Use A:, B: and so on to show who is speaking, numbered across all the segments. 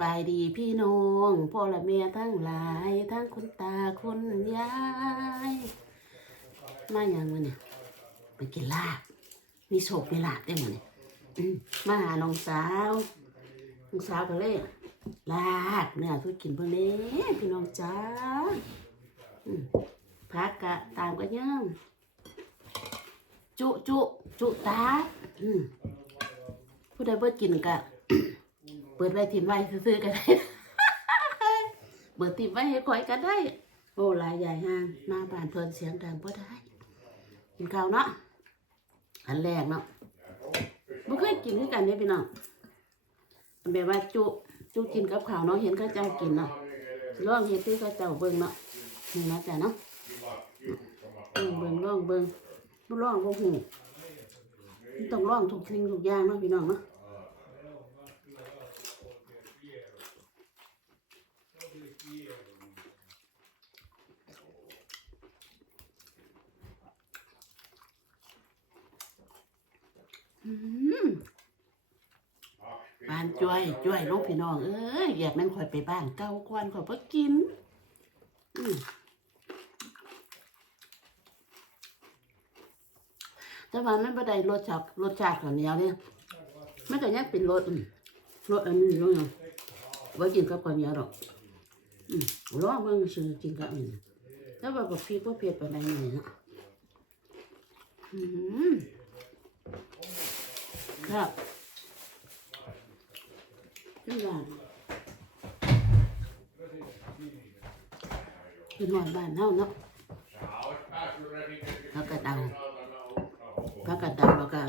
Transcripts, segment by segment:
A: บายดีพี่น้องพ่อและแม่ทั้งหลายทั้งคุณตาคุณยายมาอย่างมันเนี่ยไปกินลาบมีโศกมีลาบได้หมดเนี่ยมาหาน้องสาวน้องสาวก็เลยลาบเนี่ยทุกกินเพิ่งนี้พี่น้องจ้าพักกะตามกันยังจุจุจุตาผู้ใดเพิ่กินกะ เปิดไว้ทิมไว้ซื้อๆก็ได้เปิดทิมไว้ให้คอยก็ได้โอ้ลายใหญ่ห้างมาบ้านเพิ่นเสียงดังก็ได้กินข้าวเนาะอันแรกเนาะบ่เคยกินคือกันเนี่ยพี่น้องแบบว่าจุจุกินกับข้าวเนาะเห็นเขาเจ้ากินเนาะสิลองเฮ็ดที่เขาเจ้าเบิ่งเนาะนี่นะจ้ะเนาะลองเบิ่งลองเบิ่งบ่ลองบ่ฮู้มันต้องลองทุกสิ่งทุกอย่างเนาะพี่น้องเนาะ อืมบ้าน จ้วยจ้วยลูกพี่น้องเอ้ยอยากแม่นข่อยไปบ้านเก่าก่อนขอยบ่กิน อืมแต่ว่ามันบ่ได้รสชาติรสชาติข้าวเหนียวเนี่ยมันก็ยังเป็นรสรสอันนี้รู้ยังบ่กินกับข้าวเหนียวหรอกอืมลองเบิ่งซื่อกินกับอันนี้แต่ว่าบ่พริกบ่เผ็ดปานใดนี่เนะอืมครับ นี่หวานเป็นหวานบ้านเฮาเนาะผักกระเดาผักกระเดาแล้วก็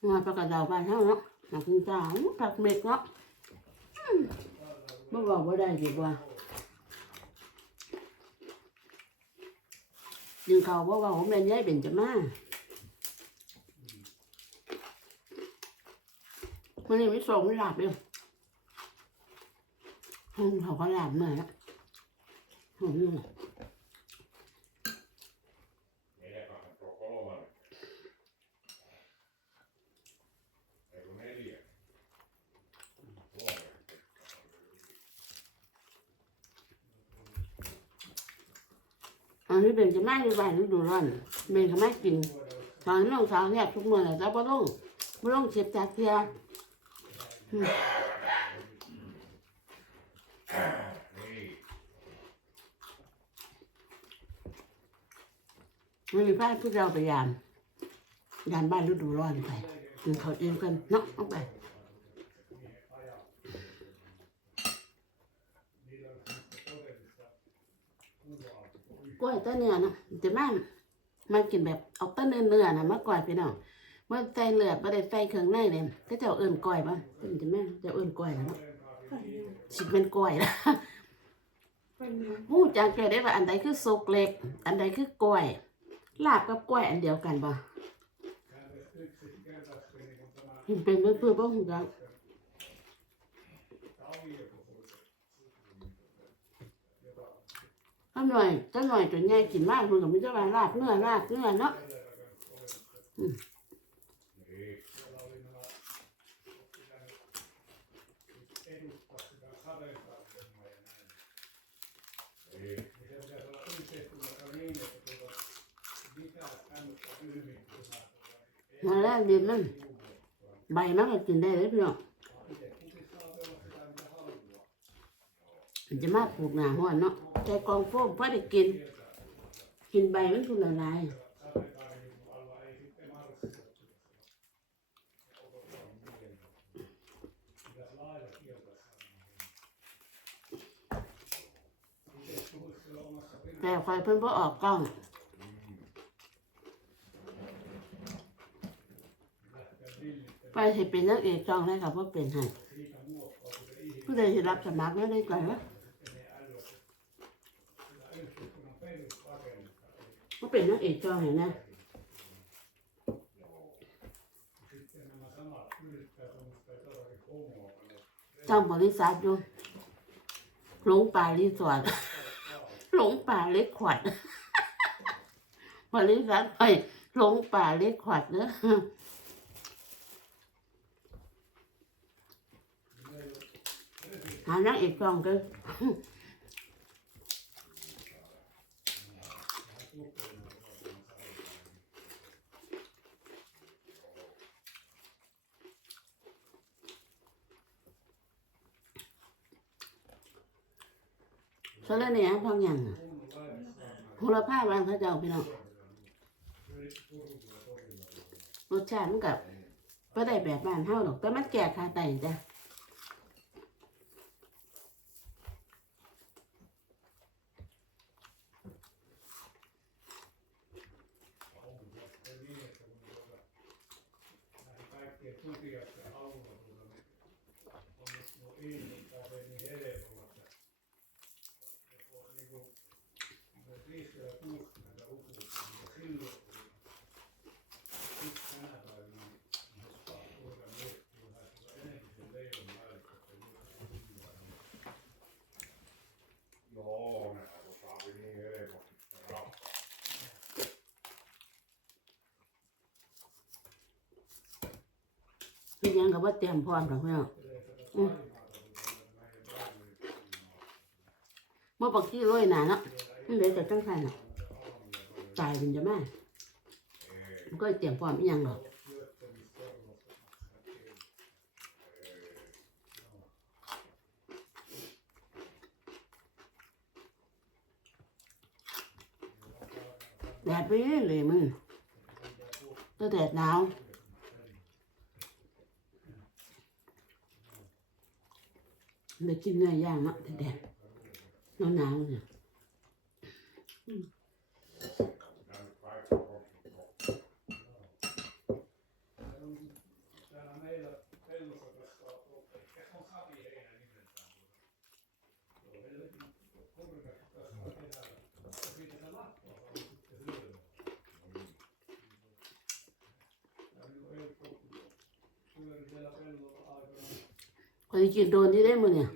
A: มาดินฟ้าเนาะแซ่บๆพี่น้องกันใหญ่ๆอืมครับครับคือเหรอคือบ้านเพิ่นเนาะแล้วก็หอมคือบ้านเฮาเนาะงานประกาศดาวบ้านเฮาเนาะหนักคุณตาผักเม็ดเนาะอืมบ่บอกว่าได้ดีกว่ายิงเขาบ่ว่าผมเป็นยายเป็นจะมาวันนี้ไม่ส่งไม่หลับเลยห้องเขาก็หลับเมื่อยละห้องนี่แหละ
B: Meneeköhän tuo kolmannen? Eikö neljä? Kolme.
A: อันนี้ เป็นจะไม่ได้บ้านฤดูร้อนเป็นก็ไม่กินตอนน้องสาวเนี่ยทุกเมื่อแต่บ่ต้องบ่ต้องเสียบจากเทียมันมีพาพวกเราไปยามยามบ้านฤดูร้อนไปกินเขาวเองกันเนาะเอาไป กล้วยต้นเนื้อนะแต่มันมันกินแบบเอาต้นเนื้อเนื้อนะมากกว่าพี่น้องเมื่อใส่เลือดไม่ได้ใส่เครื่องในเลยก็จะเอาเอิ่นก้อยป่ะเป็นจะแม่จะเอิ่นก้อยแล้วเนาะสิเป็นก้อยละหูจังแกได้ว่าอันใดคือสุกเล็ก อันใดคือกล้วยลาบกับกล้วยอันเดียวกันป่ะเห็นเป็นเพื่อนเพื่อนบ้างจัง ถ้าหน่อยถ้าหน่อยจนใหญ่กินมากมันก็ไม่จะว่าลาบเนื้อลาบเนื้อเนาะมาแล้วเดียนมันใบมันก็กินได้เลยพี่น้องมัน จะมาปลูกหนาห้อนเนาะใจกองโฟมพอได้กิน กินใบมันทุนละลายแต่คอยเพิ่นพอออกกล้องไปสิเป็นนักเอกจองได้ค่ะเพราะเป็นให้ผู้ใดที่รับสมัครแล้วได้ก่อนวะ มันเป็นนักเอกจอเห็นไหมจ้างบริษัทอยู่หลงป่ารีสอร์ทหลงป่าเล็กขวัดบริษัทไปหลงป่าเล็กขวัดเนอะหานักเอกจองกัน เขาเล่นเนี่ยพองอย่างโหระพาบางเขาเจ้าพี่น้องรสชาติมันกับก็ได้แบบบ้านเฮาดอก แต่มันแก่คาไตจ้ะ
B: โย่นะครับผมฝากไว้นี่เลยผมนะครับ
A: พี่ ยังกับว่าเตรียมพร้อมดอกพี่องอืมเมื่อปักที่โรยหนาเนาะมันเหลือแต่ตั้งไข่น่ะตายเป็นจะมามันก็เตรียมพร้อมอีหยังดอกแดดไปเรื่อยเลยมึงก็แดดหนาว เดี๋ยวกินเนื้อย่างเนาะแดดหนาวๆเนี่ย ยกินโดนที่ได้มั้เนี่ย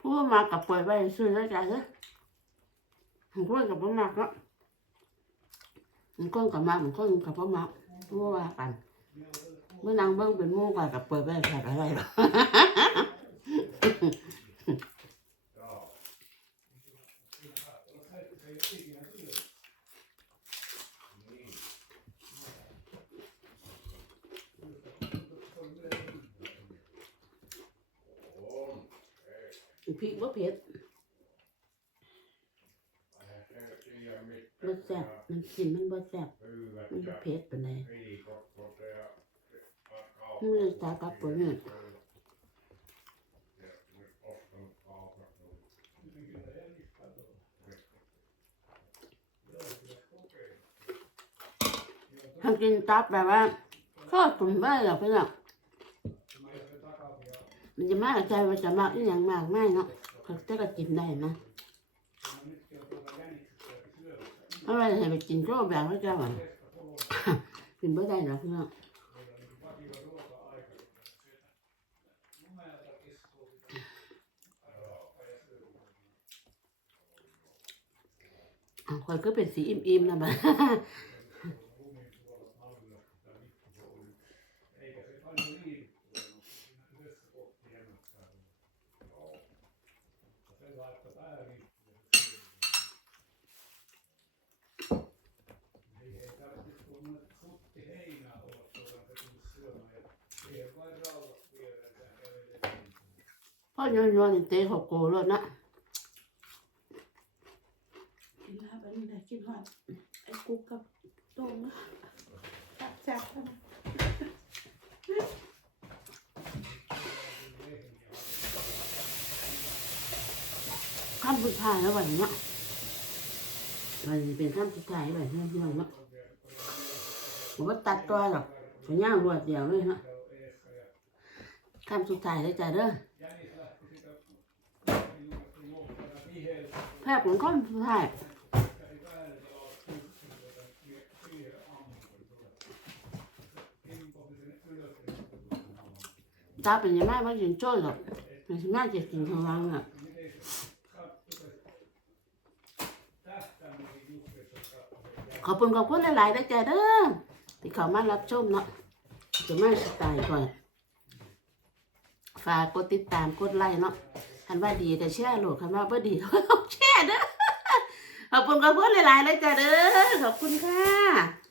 A: ผู้มากับปล่อยไว้ซื้อแล้วจ้ะเนอะผมก็กับพ่อมากเนาะมันก้นกับมากมันก้นกับพ่อมากผู้ว่ากัน เมื่อนางเบิ้งเป็นมู่กันกับเปล่อยไว้แผดอะไรหรอพริกว่าเผ็ดบ่แซ่บน้ำจิ้มมันบ่แซ่บมันบ่เผ็ดปานใด มันเลยตากับปนเนี่ยทำกินตับแบบว่าก็ตุ่มไม่หรอกพี่น้องมันจะมากใจว่าจะมากอีหยังมากไม่เนาะเขาจะก็กินได้นะอะไรให้ไปกินก็แบบว่าจะหวาน กินไม่ได้หรอกพี่น้องอะ คอยก็เป็นสีอิ่มๆนะบ้าพ่อยนโยนเตะหกโกเลยนะกินลาบอันนี้ได้กินหอดไอ้กุ๊กกับโต้งนะแซ่บๆนะ ข้ามสุดท้ายแล้ววันนี้มันเป็นข้ามสุดท้ายแบบนี้ที่เราเนาะผมว่าตัดตัวหรอกผมย่างรวดเดียวเลยนะคำสุดท้ายเลยจ้ะเด้อแพทย์ผมก็สุดท้ายตาเป็นยังไงว่ากินโจ้ยหรอกมันสิมาจะกินข้างล่างอะ ขอบคุณขอบคุณหลายๆนะจ๊ะเด้อที่เขามารับชมเนาะจะมาสไตล์ก่อนฝากกดติดตามกดไลค์เนาะคันว่าดีก็แชร์โหลดคันว่าบ่ดีก็แชร์เด้อขอบคุณขอบคุณหลายๆเลยจ้ะเด้อขอบคุณค่ะ